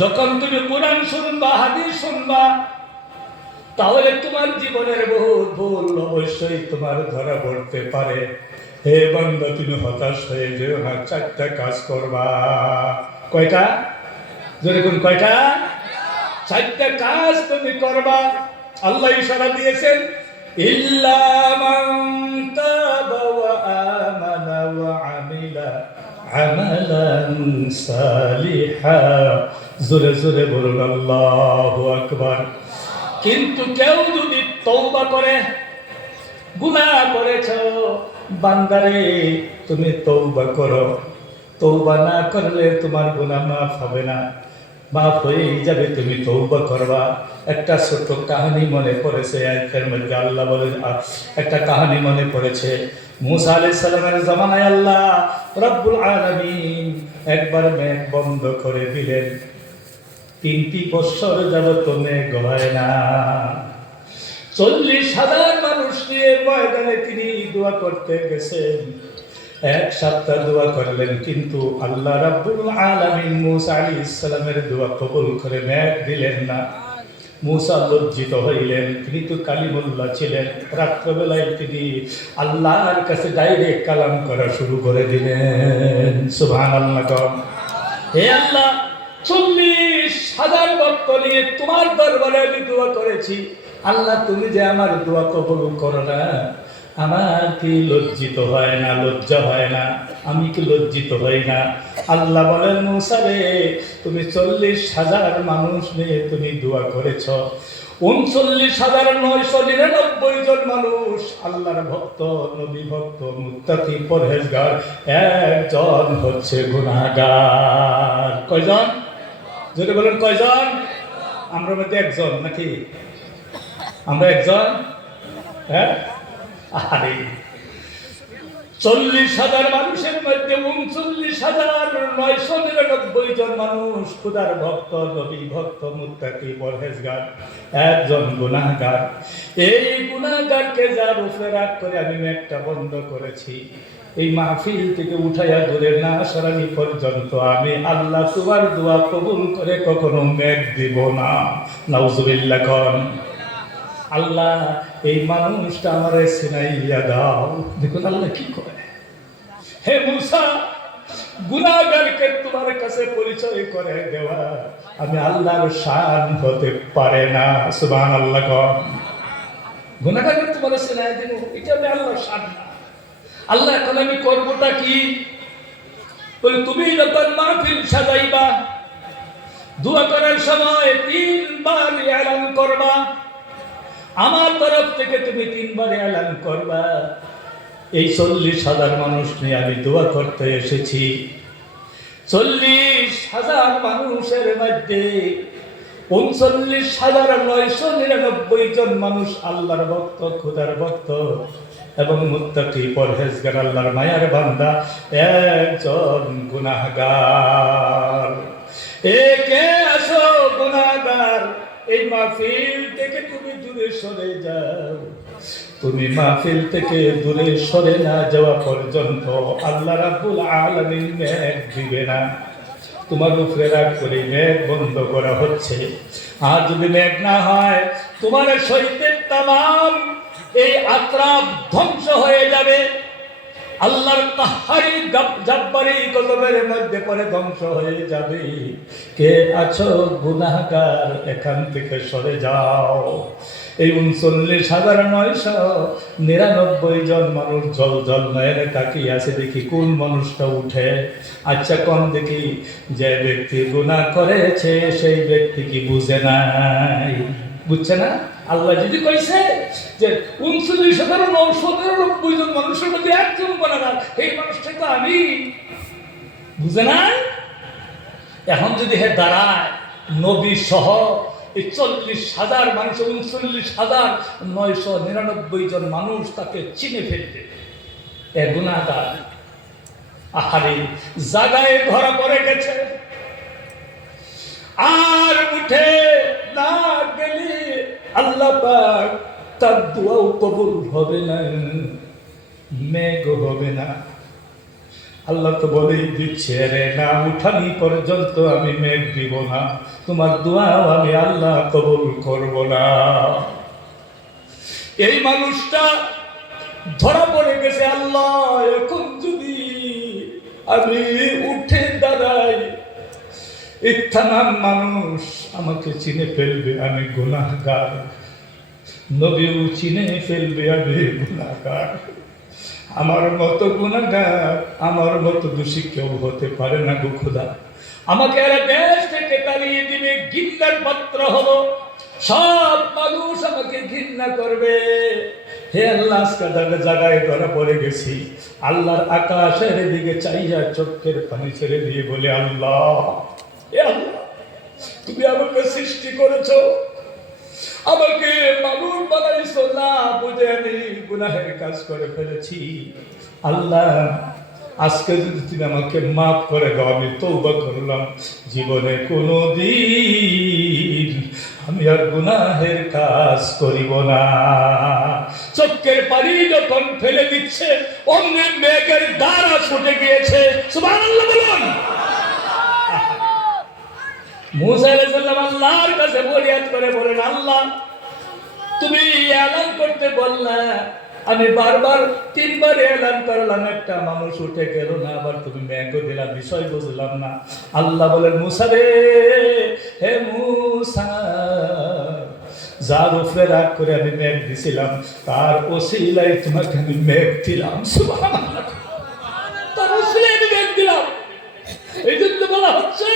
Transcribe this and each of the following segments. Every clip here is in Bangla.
যখন তুমি কোরআন শুনবা, হাদিস শুনবা, তাহলে তোমার জীবনের বহুত ভুল অবশ্যই তোমার ধরা পড়তে পারে। হে বান্দা, তুমি হতাশ হয়ে যেও না, চারটা কাজ করবা। কয়টা? জোরে কোন কয়টা? চারটা কাজ তুমি করবা। আল্লাহ ইশারা দিয়েছেন, ইল্লা মান তাবা ওয়া আমানা ওয়া আমিলা আমালান সালিহা। জোরে জোরে বলুন আল্লাহু আকবার। কিন্তু কেউ যদি তওবা করে, গুনাহ করেছ, বান্দারে তুমি তওবা করো। তওবা না করলে তোমার গুনাহ মাফ হবে না, মাফ হয়েই যাবে, তুমি তওবা করবা। একটা ছোট্ট কাহিনী মনে পড়েছে আয়াতের মধ্যে, আল্লাহ বলেন, একটা কাহিনী মনে পড়েছে। মুসা আলাইহিস সালামের জামানায় আল্লাহ রব্বুল আলামিন একবার মেঘ বন্ধ করে দিলেন। 3টি বছর যাবত মেঘ হয় না। 40,000 মানুষ নিয়ে ময়দানে তিনি দোয়া করতে গেছেন। 1 সপ্তাহ দোয়া করলেন, কিন্তু আল্লাহ রাব্বুল আলামিন মুসা আলাইহিস সালামের দোয়া কবুল করে মেঘ দিলেন না। মুসা লজ্জিত হইলেন, তিনি তো কালিমুল্লাহ ছিলেন। রাত্রবেলায় তিনি আল্লাহর কাছে ডাইরেক্ট কালাম করা শুরু করে দিলেন। সুবহানাল্লাহ। হে আল্লাহ, 40,000 ভক্ত নিয়ে তোমার দরবারে আমি দোয়া করেছি। আল্লাহ, তুমি যে আমার দোয়া কবুল করো না, আমার কি লজ্জিত হয় না? লজ্জা হয় না? আমি কি লজ্জিত হই না? আল্লাহ বলেন, মুসা রে, তুমি 40,000 মানুষ নিয়ে তুমি দোয়া করেছ। 39,999 জন মানুষ আল্লাহর ভক্ত, নবী ভক্ত, মুত্তাকি, পরহেজগার, একজন হচ্ছে গুনাহগার। কয়জন? যদি বলেন কয়জন? আমরা মধ্যে একজন নাকি? আমরা একজন? হ্যাঁ। আরে 40,000 মানুষের মধ্যে 39,999 জন মানুষ খুদার ভক্ত, নবী ভক্ত, মুত্তাকি, পরহেজগার, একজন গুনাহগার। এই গুনাহগারকে যার উপরে রাগ করে আমি মেঘটা বন্ধ করেছি, এই মাহফিল থেকে উঠাইয়া দূরে না সরানি পর্যন্ত আমি আল্লাহ তোমার দোয়া কবুল করে কখনো মেঘ দিব না। নাউজুবিল্লাহ কোন। আল্লাহ, এই মানুষটা আমারে সিনাইয়া দাও। দেখুন আল্লাহ কি করে। হে মুসা, গুনাহগারকে তোমার কাছে পরিচয় করে দেওয়া আমি আল্লাহর শান হতে পারে না। সুবহানাল্লাহ কোন। গুনাহগারকে তোমার সিনাইয়া দেব, এটা আমি আল্লাহর শান না। আল্লাহ, এখন আমি করবোটা কি? বলে, তুমি যখন মাহফিল সাজাইবা, দোয়া করার সময় 3 বার এলান করবা। আমার তরফ থেকে তুমি 3 বার এলান করবা, এই 40,000 মানুষ নিয়ে আমি দোয়া করতে এসেছি। 40,000 মানুষের মধ্যে 39,999 জন মানুষ আল্লাহর ভক্ত, খুদার ভক্ত এবং মুত্তাকি, পরহেজগার, আল্লাহর মায়ার বান্দা, একজন গুনাহগার। একে আসো গুনাহগার, এই মাহফিল থেকে তুমি দূরে সরে যাও। তুমি মাহফিল থেকে দূরে সরে না যাওয়া পর্যন্ত আল্লাহ রাব্বুল আলামিন মেঘ দিবে না। তোমার উপরে রাগ করে মেঘ বন্ধ করা হচ্ছে। আর যদি মেঘ না হয়, তোমার শরীরের তামাম এই আত্রাব ধ্বংস হয়ে যাবে। আল্লাহর কাহারি জব্বারি গজবের মধ্যে পড়ে ধ্বংস হয়ে যাবে। কে আছো গুনাহগার, এখান থেকে সরে যাও। এই 39,999 জন মানুষ জল জল নয়নে তাকিয়ে আছে, দেখি কোন মানুষটা উঠে। আচ্ছা কোন দেখি, যে ব্যক্তি গুনাহ করেছে সেই ব্যক্তি কি বুঝে নাই? বুঝছে না? আল্লাহ যদি কইছে যে 39,999 জন মানুষের মধ্যে একজন গুনাহগার, এই মানুষটা তো আমি, বুঝে না? এখন যদি হে দাঁড়ায় নবী সহ এই 40,000 মানুষ, 39,999 জন মানুষ তাকে চিনে ফেলবে, এ গুনাহগার। আহারে, জায়গায় ধরা পড়ে গেছে, আর উঠে না গেলে আল্লাহ পাক তার দোয়াও কবুল হবে না, মেঘ হবে না। আল্লাহ তো বলেই দিচ্ছে, রে না উঠানি পর্যন্ত আমি মেঘ দিব না, তোমার দোয়াও আমি আল্লাহ কবুল করব না। এই মানুষটা ধরা পড়ে গেছে, আল্লাহ এখন যদি আমি উঠে দাঁড়াই, ইত্তানাম মানুষ আমাকে চিনে ফেলবে, আমি গুনাহগার। নবীও চিনে ফেলবে, আমি গুনাহগার। আমার মতো গুনাহগার, আমার মতো দোষী কেউ হতে পারে না গো খোদা। আমাকে এরা দেশ থেকে তাড়িয়ে দিবে, ঘৃণার পাত্র হলো, সব মানুষ আমাকে ঘৃণা করবে। হে আল্লাহ, আজকে জায়গায় ধরা পড়ে গেছি। আল্লাহর আকাশের দিকে চাইয়া চোখের পানি ছেড়ে দিয়ে বলে, আল্লাহ, হে আল্লাহ, তুমি আমাকে সৃষ্টি করেছো, আমাকে মানুষ বানাইছো, না বুঝে আমি গুনাহের কাজ করে ফেলেছি। আল্লাহ, আজকে যদি তুমি আমাকে মাফ করে দাও, আমি তওবা করলাম, জীবনে কোনোদিন আমি আর গুনাহের কাজ করিব না। চোখের পানি যখন ফেলে দিচ্ছে, অমনি মেঘের দ্বারা ছুটে গিয়েছে। সুবহানাল্লাহ বলুন। মুসা আলাইহিস সালাম আল্লাহর কাছে ফরিয়াদ করে বলেন, আল্লাহ, তুমি এলান করতে বললা, আমি বারবার 3 বার এলান করলাম, একটা মানুষ উঠে গেল না, আবার তুমি মেঘ দিলা, বিষয় বুঝলাম না। আল্লাহ বলেন, মুসা রে, হে মুসা, যার উপরে রাগ করে আমি মেঘ দিছিলাম, তার ওসিলায় তোমাকে আমি মেঘ দিলাম। সুবহানাল্লাহ, তার ওসিলায় আমি মেঘ দিলাম। এই জন্য বলা হচ্ছে,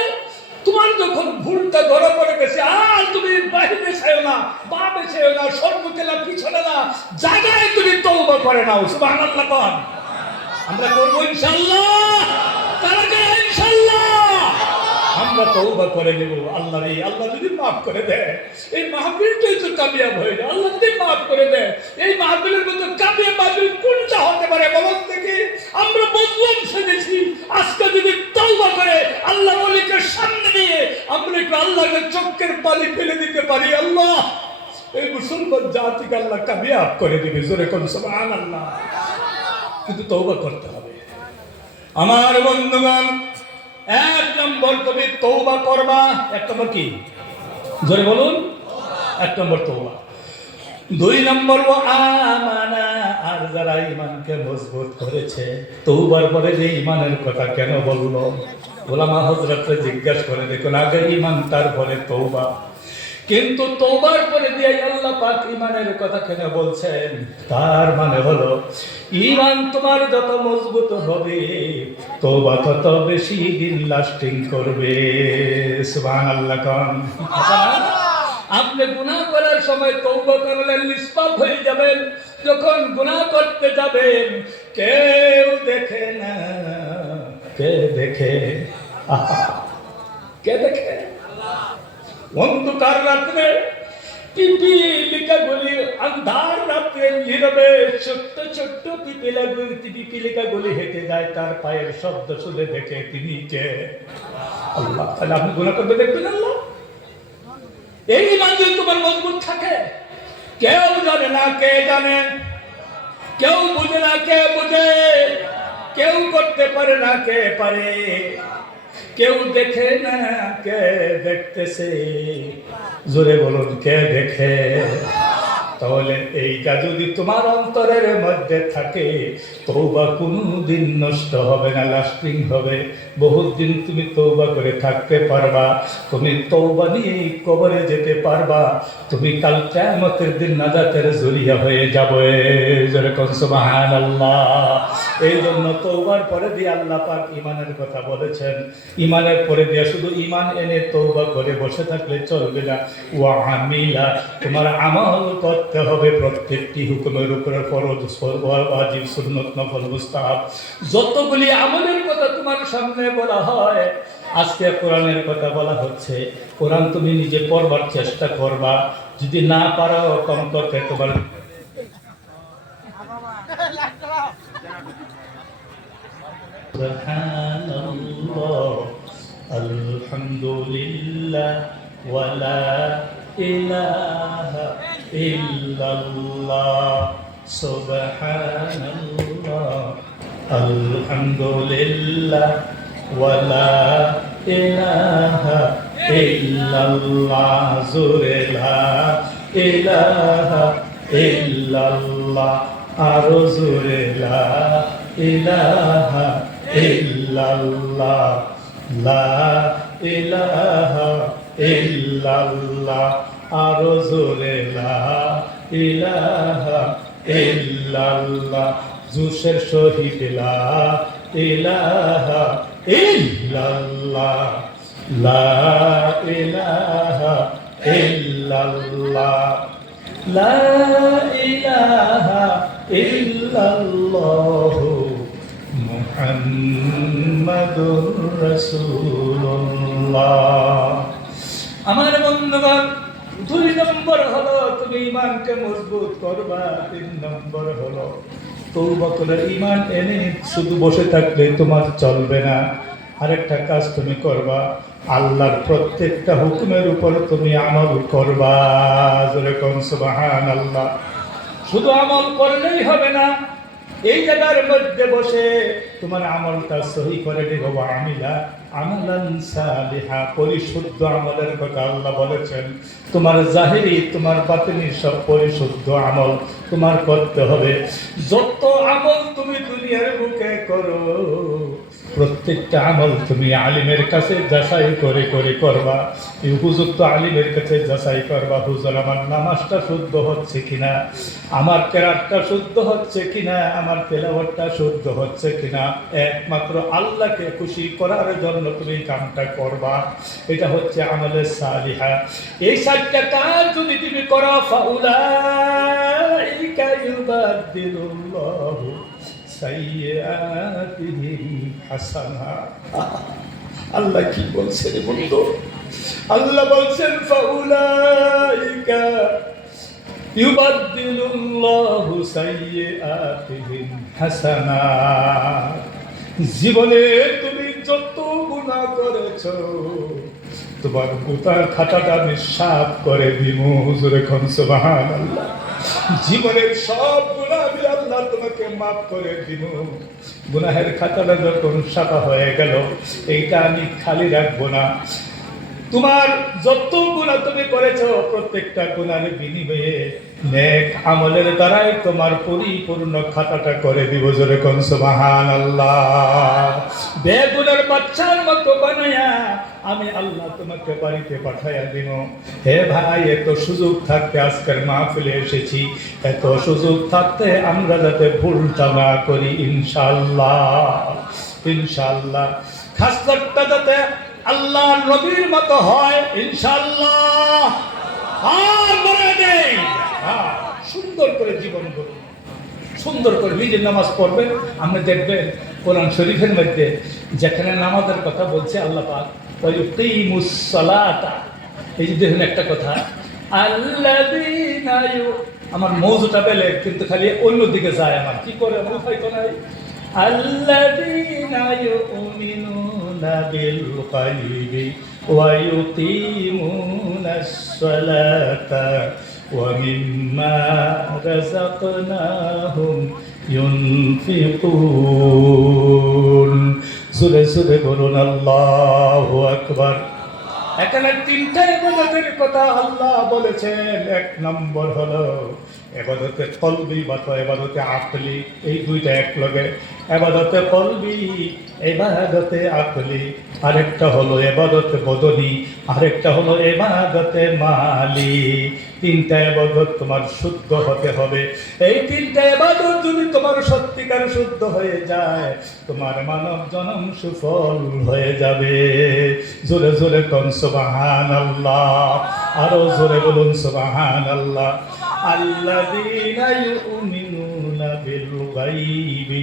তোমার যখন ভুলটা ধরা পড়ে গেছে, আর তুমি বাহিরে চাইও না, বামে চাইও না, সম্মুখে না, পিছনে না, জায়গায় তুমি তওবা করে নাও। সুবহানাল্লাহ কোন। আমরা করবো ইনশাআল্লাহ, তারা করে ইনশাআল্লাহ আমরা তওবা করে নেব। আল্লাহ রে, আল্লাহ যদি মাফ করে দেয়, এই মাহফিলটাই তো কামিয়াব হয়ে যায়। আল্লাহ যদি মাফ করে দেয়, এই মাহফিলের মতো কামিয়াব মাহফিল কোনটা হতে পারে বলুন দেখি? আমরা বদলাম সেজেছি, আজকে যদি তওবা করে আল্লাহ ওলিকে সামনে নিয়ে আমরা একটু আল্লাহকে চোখের পানি ফেলে দিতে পারি, আল্লাহ এই মুসলমান জাতিকে আল্লাহ কামিয়াব করে দিবে। জোরে কোন সুবহানাল্লাহ। কিন্তু তওবা করতে হবে আমার বন্ধুগণ। 1 নম্বর তুমি তওবা করবা। 1 নম্বর কি? জোরে বলুন। 1 নম্বর তওবা। 2 নম্বর ও আমানা, আর যারা ঈমানকে মজবুত করেছে। তওবার পরে যে ঈমানের কথা কেন বললো? ওলামা হযরতরা জিজ্ঞাসা করে, দেখুন, আগে ঈমান, তারপরে তওবা, কিন্তু তওবার পরে দিয়ে আল্লাহ পাক ঈমানের কথা কেন বলছেন? তার মানে হলো, ঈমান তোমার যত মজবুত হবে, তওবা তত বেশি দিন লাস্টিং করবে। সুবহানাল্লাহ কোন। আপনি গুনাহ করার সময় তওবা করলে নিষ্পাপ হয়ে যাবেন। যখন গুনাহ করতে যাবেন, কেউ দেখে না, কে দেখে? কে দেখে? অন্ধকার রাত্রে, পিপিলিকাগুলি, আন্ধার রাত্রে নীরবে ছোট্ট ছোট্ট পিপিলিকাগুলি হেঁটে যায়, তার পায়ের শব্দ শুনে দেখে তিনি কে? আল্লাহ। তাহলে আপনি গুনাহ করবে, দেখবেন আল্লাহ। এই ঈমান যদি তোমার মজবুত থাকে, কেউ জানে না, কে জানে? কেউ বুঝে না, কে বুঝে? কেউ করতে পারে না, কে পারে? কেউ দেখে না, কে দেখতেছে? জোরে বলুন, কে দেখে? তাহলে এইটা যদি তোমার অন্তরের মধ্যে থাকে, তওবা কোনোদিন নষ্ট হবে না, লাস্টিং হবে। বহুত দিন তুমি তওবা করে থাকতে পারবা। তুমি তওবা নিয়ে কবরে যেতে পারবা। তুমি কাল কিয়ামতের দিন নাজাতের জরিয়া হয়ে যাবে। যেরকম সুবহানাল্লাহ। এই জন্য তওবার পরে দিয়ে আল্লাহ পাক ঈমানের কথা বলেছেন। ঈমানের পরে দিয়ে শুধু ঈমান এনে তওবা করে বসে থাকলে চলবে না। ওয়া আমিলা, তোমার আমল করতে হবে প্রত্যেকটি হুকুমের উপরে, ফরজ, ওয়াজিব, সুন্নাত, নফল, মুস্তাহাব, যতগুলি আমলের কথা তোমার সামনে বলা হয়, আজকে কোরআনের কথা বলা হচ্ছে। কোরআন তুমি নিজে পড়বার চেষ্টা করবা। যদি না পারো, কমপক্ষে তোমার সুবহানাল্লাহ, আলহামদুলিল্লাহ, ওয়ালা ইলাহা ইল্লাল্লাহ, সুবহানাল্লাহ, আলহামদুলিল্লাহ ওয়ালা ইলাহা ইল্লাল্লাহ জোরে লা ইলাহা ইল্লাল্লাহ আরো জোরে লা ইলাহা ইল্লাল্লাহ লা ইলাহা ইল্লাল্লাহ আরো জোরে লা ইলাহা ইল্লাল্লাহ জুসের শহীদ লা ইলাহা ইল্লাল্লাহ লা ইলাহা ইল্লাল্লাহ লা ইলাহা ইল্লাল্লাহ মুহাম্মাদুর রাসূলুল্লাহ। আমার বন্ধুগণ, 2 নম্বর হলো তুমি ঈমানকে মজবুত করবা। 3 নম্বর হলো তওবা করে ঈমান এনে শুধু বসে থাকলে তোমার চলবে না। আরেকটা কাজ তুমি করবা, আল্লাহর প্রত্যেকটা হুকুমের উপর তুমি আমল করবা। জোরে কোন সুবহানাল্লাহ। শুধু আমল করলেই হবে না, এই জায়গার মধ্যে বসে তোমার আমলটা সহি করে দেব। আমিলা আমালান সালিহা, পরিশুদ্ধ আমলের কথা আল্লাহ বলেছেন। তোমার জাহিরি তোমার বাতিনি সব পরিশুদ্ধ আমল তোমার করতে হবে। যত আমল তুমি দুনিয়ার বুকে করো, প্রত্যেকটা আমল তুমি আলিমের কাছে যাচাই করে করে করবা। উপযুক্ত আলিমের কাছে যাচাই করবা, হুজুর আমার নামাজটা শুদ্ধ হচ্ছে কিনা, আমার কেরাতটা শুদ্ধ হচ্ছে কিনা, আমার তেলাওয়াতটা শুদ্ধ হচ্ছে কিনা। একমাত্র আল্লাহকে খুশি করার জন্য তুমি কামটা করবা। এটা হচ্ছে আমলে সালিহা। এই 4টা কাজ যদি তুমি করো, ফাউলাইকা ইউবাদদিলুল্লাহু সাইয়্যাতিহিম হাসানাত। আল্লাহ কি বলছে রে বন্ধু? আল্লাহ বলছেন ফাউলাইকা ইউবাদদিলুল্লাহু সাইয়্যাতিহিম হাসানাত। জীবনে তুমি যত গুনাহ করেছো, তোমার গুনার খাতাটা আমি সাফ করে দিব। হুজুরে কোন সুবহানাল্লাহ। জীবনের সব গুনাহ আমি আল্লাহ তোমাকে মাফ করে দিব। গুনাহের খাতাটা যখন সাফা হয়ে গেল, এইটা আমি খালি রাখবো না। তোমার যত গুনাহ তুমি করেছো, প্রত্যেকটা গুনাহের বিনিময়ে নেক আমলের দ্বারাই তোমার পরিপূর্ণ খাতাটা করে দিব। জোরে কোন সুবহানাল্লাহ। বেগুনের বাচ্চার মতো বানায়া আমি আল্লাহ তোমাকে বাড়িতে পাঠাইয়া দিব। হে ভাই, এত সুযোগ থাকতে আজকের মাহফিলে এসেছি, এত সুযোগ থাকতে আমরা যাতে ভুলটা না করি ইনশাআল্লাহ। ইনশাআল্লাহ খাসলতটা যাতে আল্লাহ নবীর মতো হয় ইনশাআল্লাহ। আর মনে নেই, সুন্দর করে জীবন করুন, সুন্দর করে নিজের নামাজ পড়বেন। আপনি দেখবেন কোরআন শরীফের মধ্যে যেখানে নামাজের কথা বলছে আল্লাহ পাক, ওয়ায়ুকিমুস সালাতা, এই যে দেখুন একটা কথা, আল্লাযীনা আমার মৌজুটা বেলে কিন্তু খালি অন্যদিকে যায়। আমার কি করে আমার উপায় তো নাই। আল্লাযীনা ইউমিনুনা বিল গায়বি ওয়া ইউকিমুনাস সালাতা ওয়া মিম্মা রাযাকনাহুম ইউনফিকুন। জোরে জোরে বলুন আল্লাহু আকবার। এখানে 3টা ইবাদতের কথা আল্লাহ বলেছেন। 1 নম্বর হলো ইবাদতে কলবি বা ইবাদতে আকলি। এই 2টা এক লগে, ইবাদতে কলবি, ইবাদতে আকলি। আরেকটা হলো ইবাদতে বদনি, আরেকটা হলো ইবাদতে মালি। 3টা ইবাদত তোমার শুদ্ধ হতে হবে। এই 3টা ইবাদত যদি তোমার সত্যিকার শুদ্ধ হয়ে যায়, তোমার মানব জনম সুফল হয়ে যাবে। জোরে জোরে কোন সুবহানাল্লাহ। আরো জোরে বলুন সুবহানাল্লাহ। আল্লাযীনা ইউমিনুনা বিল গায়বি,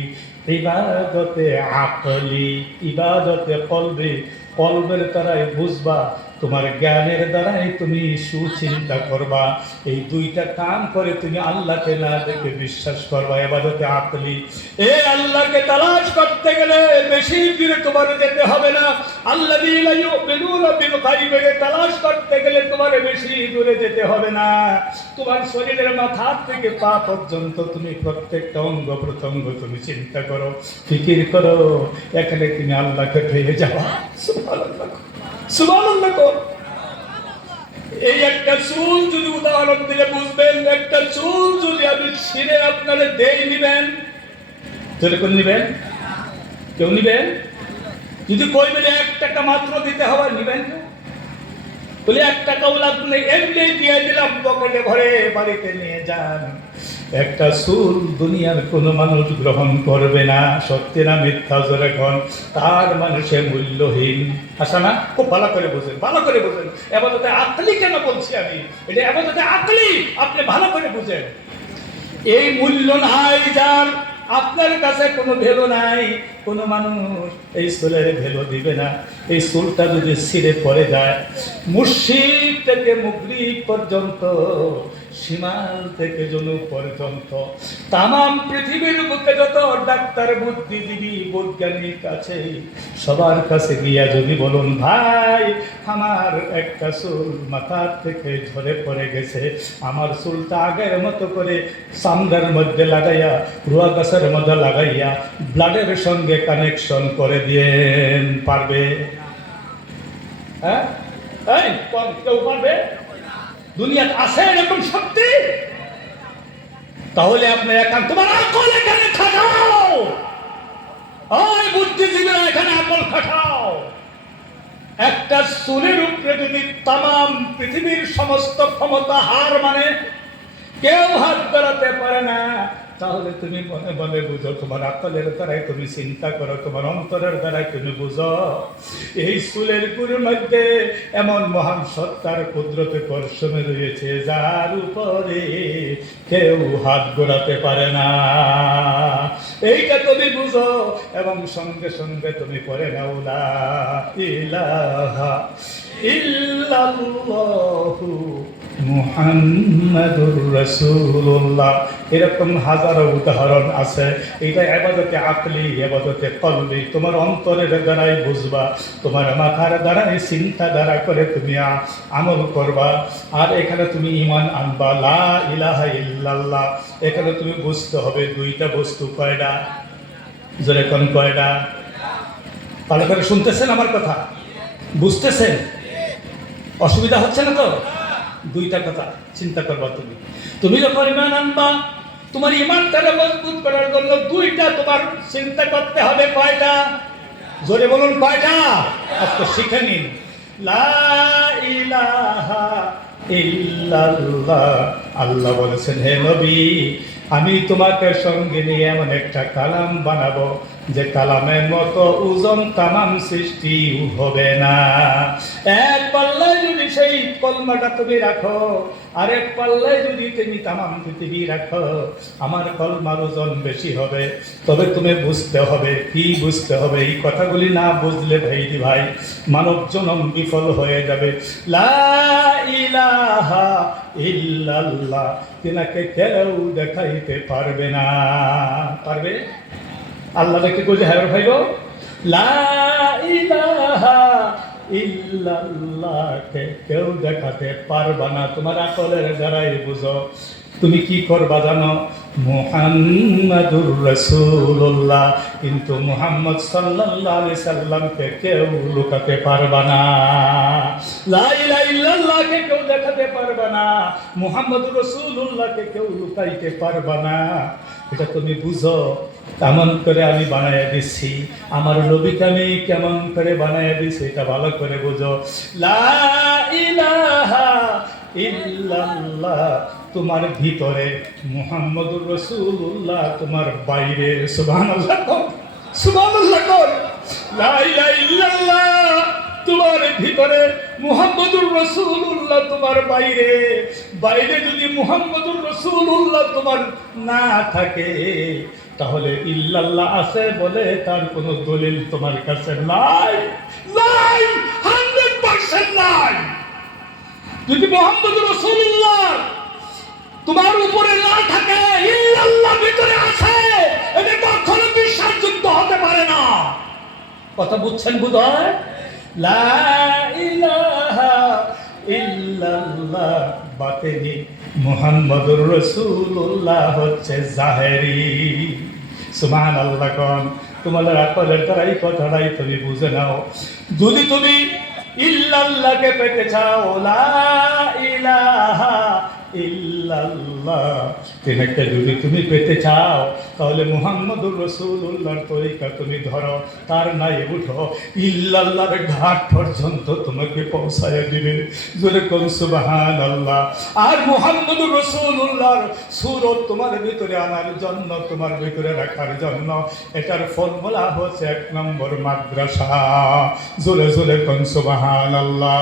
ইবাদতে আকলি, ইবাদতে কলবি। কলবের দ্বারাই বুঝবা, তোমার জ্ঞানের দ্বারাই তুমি সুচিন্তা করবা। এই 2টা কাম করে তুমি আল্লাহকে না দেখে বিশ্বাস করবা। ইবাদতে আকলি, এই আল্লাহকে তালাশ করতে গেলে বেশি দূরে তোমার যেতে হবে না। আল্লাযীনা ইউমিনুনা বিল গায়বি তালাশ করতে গেলে তোমার বেশি দূরে যেতে হবে না। তোমার শরীরের মাথা থেকে পা পর্যন্ত তুমি প্রত্যেকটা অঙ্গ প্রত্যঙ্গ তুমি চিন্তা করো, ফিকির করো, এখানে তুমি আল্লাহকে পেয়ে যাওয়া। সুবহানাল্লাহ, সুবহানাল্লাহ। এই একটা চুল যদি উদাহরণ দিলে বুঝবেন, একটা চুল যদি আমি ছিঁড়ে আপনারা দেই নিবেন, যেরকম নিবেন, কেউ নিবেন? যদি কই বলে 1 টাকা মাত্র দিতে হবে, নিবেন? বলে 1 টাকাও লাগবে, এমনি দিয়ে দিলাম, পকেটে ভরে বাড়িতে নিয়ে যান। একটা চুল দুনিয়ার কোনো মানুষ গ্রহণ করবে না, সত্যি না মিথ্যা জোরে কোন, তার মানে সে মূল্যহীন। আসা না? খুব ভালো করে বুঝেন, ভালো করে বুঝেন। এবাদতে আকলি কেন বলছি আমি, এটা এবাদতে আকলি, আপনি ভালো করে বুঝেন। এই মূল্য নাই যার, আপনার কাছে কোনো ভ্যালু নাই, কোনো মানুষ এই চুলের ভ্যালু দিবে না। এই চুলটা যদি ছিঁড়ে পড়ে যায়, মুর্শিদ থেকে মুগরিব পর্যন্ত, সীমাল থেকে জনু পর্যন্ত, তামাম পৃথিবীর বুকে যত ডাক্তার, বুদ্ধিজীবী, বৈজ্ঞানিক আছে, সবার কাছে গিয়া যদি বলুন, ভাই আমার একটা চুল মাথার থেকে ঝরে পড়ে গেছে, আমার চুলটা আগের মতো করে চামড়ার মধ্যে লাগাইয়া, রুয়া গাছের মধ্যে লাগাইয়া ব্লাডের সঙ্গে কানেকশন করে দিয়েন, পারবে? হ্যাঁ, কেউ পারবে? দুনিয়াতে আছে এরকম শক্তি? তাহলে আপনি এখানে তোমার আকল এখানে খাটাও, ওই বুদ্ধিজীবীরা এখানে আকল খাটাও। একটা চুলের উপরে যদি তামাম পৃথিবীর সমস্ত ক্ষমতা হার মানে কেউ হাত ধরাতে পারে না, তাহলে তুমি মনে মনে বুঝো, তোমার আকলের দ্বারাই তুমি চিন্তা করো, তোমার অন্তরের দ্বারাই তুমি বুঝো, এই চুলের গুরুর মধ্যে এমন মহান সত্তার কুদরতে পরিশ্রমে রয়েছে, যার উপরে কেউ হাত ঘোরাতে পারে না। এইটা তুমি বুঝো, এবং সঙ্গে সঙ্গে তুমি পড়ে নাও, লা ইলাহা ইল্লাল্লাহু মুহাম্মাদুর রাসূলুল্লাহ। এরকম হাজারো উদাহরণ আছে। এটা ইবাদতে আকলি, ইবাদতে কলবি, তোমার অন্তরের দ্বারাই বুঝবা, তোমার মাথার দ্বারাই চিন্তা দ্বারা করে তুমি আমল করবা। আর এখানে তুমি ঈমান আনবা, লা ইলাহা ইল্লাল্লাহ। এখানে তুমি বুঝতে হবে দুইটা বস্তু কয়টা, জোরে কোন কয়টা? ভালো করে শুনতেছেন আমার কথা? বুঝতেছেন? অসুবিধা হচ্ছে না তো? দুইটা কথা চিন্তা করবা তুমি। তুমি যখন ঈমান আনবা, তোমার ঈমানটাকে মজবুত করার জন্য দুইটা তোমার চিন্তা করতে হবে। কয়টা? জোরে বলুন, কয়টা? আজকে শিখে নিন। লা ইলাহা ইল্লাল্লাহ। আল্লাহ বলেছেন, হে নবী, আমি তোমাকে সঙ্গে নিয়ে এমন একটা কালাম বানাবো, যে কালামের মতো ওজন তামাম সৃষ্টি হবে না। এক পাল্লায় যদি সেই কলমাটা তুমি রাখো, আরেক পাল্লায় যদি তুমি তামাম পৃথিবী রাখো, আমার কলমার ওজন বেশি হবে। তবে তুমি বুঝতে হবে, কি বুঝতে হবে? এই কথাগুলি না বুঝলে ভাই মানব জনম বিফল হয়ে যাবে। লা ইলাহা ইল্লাল্লাহ তিনাকে কেউ দেখাইতে পারবে না। পারবে? আল্লাহ দেখে কই যে হ্যাঁ ভাই গো, লা ইলাহা ইল্লাল্লাহকে কেউ দেখাতে পারবা না। তোমার আকলের দ্বারাই বুঝো। তুমি কি করবা জানো? মুহাম্মাদুর রাসূলুল্লাহ। কিন্তু মুহাম্মদ সাল্লাল্লাহু আলাইহি সাল্লামকে কেউ লুকাতে পারবা না। লা ইলাহা ইল্লাল্লাহকে কেউ দেখাতে পারবা না, মুহাম্মদুর রাসূলুল্লাহকে কেউ লুকাইতে পারবা না। এটা তুমি বুঝো। কেমন করে আমি বানাইয়া দিচ্ছি, আমার নবীকে আমি কেমন করে বানাইয়া দিচ্ছি, এটা ভালো করে বুঝো। লা ইলাহা ইল্লাল্লাহ তোমার ভিতরে, মুহাম্মদুর রাসূলুল্লাহ তোমার বাইরে। সুবহানাল্লাহ, সুবহানাল্লাহ। লা ইলাহা ইল্লাল্লাহ তোমার ভিতরে, মুহাম্মদুর রাসূলুল্লাহ তোমার বাইরে। বাইরে যদি মুহাম্মদুর রাসূলুল্লাহ তোমার না থাকে, তাহলে ইল্লাল্লাহ আছে বলে তার কোনো দলিল তোমার কাছে নাই, নাই, 100% নাই। যদি মুহাম্মদুর রাসূলুল্লাহ তোমার উপরে না থাকে, ইল্লাল্লাহ ভিতরে আছে, এটা কখনো বিশ্বাসযোগ্য হতে পারে না। কথা বুঝছেন বোধহয়? লা ইলাহা ইল্লাল্লাহ ইল্লাল্লাহ বাতিনি, মুহাম্মাদুর রাসূলুল্লাহ হচ্ছে জাহেরি। সুবহানাল্লাহ। কোন তোমাদের আকলের দ্বারা এই কথাটাই তুমি বুঝে নাও। যদি তুমি ইল্লাল্লাহকে পেতে চাও, লা ইলাহা ইল্লাল্লাহ তিনাকে যদি তুমি পেতে চাও, তাহলে মুহাম্মদুর রাসূলুল্লাহর তরিকা তুমি ধরো, তার নাই উঠো, ইল্লাল্লাহর ঘাট পর্যন্ত তোমাকে পৌঁছায় দিবে। জোরে কোন সুবহানাল্লাহ। আর মুহাম্মদুর রাসূলুল্লাহর সুরত তোমার ভিতরে আনার জন্য, তোমার ভিতরে রাখার জন্য, এটার ফর্মুলা হচ্ছে 1 নম্বর মাদ্রাসা। জোরে জোরে কোন সুবহানাল্লাহ।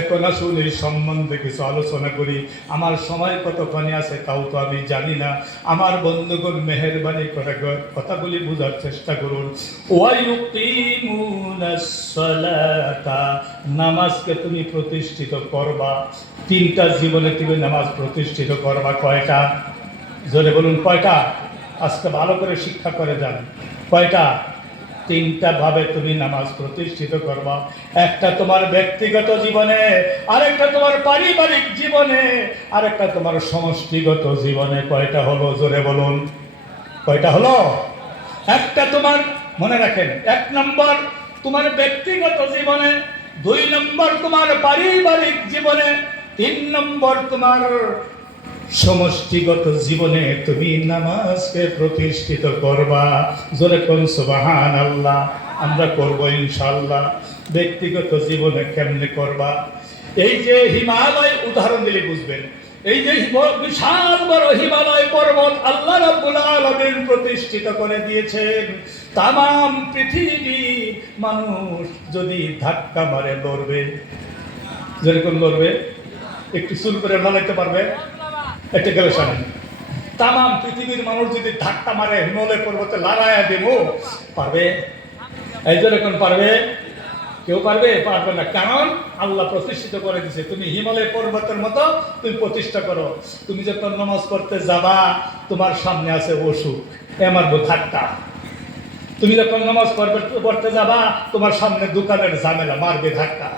এখন আসুন এই সম্বন্ধে কিছু আলোচনা করি। আমার সময় কতখানি আছে তাও তো আমি জানি না। আমার বন্ধুগণ, মেহেরবানি করে কথাগুলি বোঝার চেষ্টা করুন। ওয়ায়ুকিমুনাস সালাতা, নামাজকে তুমি প্রতিষ্ঠিত করবা। 3টা জীবনে তুমি নামাজ প্রতিষ্ঠিত করবা। কয়টা? জোরে বলুন কয়টা? আজকে ভালো করে শিক্ষা করে যান। কয়টা? 3টা ভাবে তুমি নামাজ প্রতিষ্ঠিত করবা। একটা তোমার ব্যক্তিগত জীবনে, আরেকটা তোমার পারিবারিক জীবনে, আরেকটা তোমার সমষ্টিগত জীবনে। কয়টা হলো? জোরে বলুন কয়টা হলো? একটা তোমার, মনে রাখেন, 1 নম্বর তোমার ব্যক্তিগত জীবনে, 2 নম্বর তোমার পারিবারিক জীবনে, 3 নম্বর তোমার সমষ্টিগত জীবনে তুমি নামাজকে প্রতিষ্ঠিত করবা। জোরে কোন সুবহানাল্লাহ। আমরা করব ইনশাআল্লাহ। ব্যক্তিগত জীবনে কেমনে করবা? এই যে হিমালয়, উদাহরণ দিলে বুঝবেন। এই যে বিশাল বড় হিমালয় পর্বত আল্লাহ রাব্বুল আলামিন প্রতিষ্ঠিত করে দিয়েছেন। তামাম পৃথিবী মানুষ যদি ধাক্কা মারে লড়বে। যেরকম লড়বে, একটু চুল করে লড়াইতে পারবে? একটা গেলে শোনেন, তামাম পৃথিবীর মানুষ যদি ধাক্কা মারে হিমালয় পর্বতে লড়াইয়া দেব, পারবে? এই যেরকম পারবে? কেউ পারবে? পারবে না। কারণ আল্লাহ প্রতিষ্ঠিত করে দিয়েছে। তুমি হিমালয় পর্বতের মতো তুমি প্রতিষ্ঠা করো। তুমি যখন নামাজ পড়তে যাবা, তোমার সামনে আছে অসুখ, মারবো ধাক্কা। তুমি যখন নামাজ পড়তে যাবা, তোমার সামনে দোকানের ঝামেলা, মারবে ধাক্কা।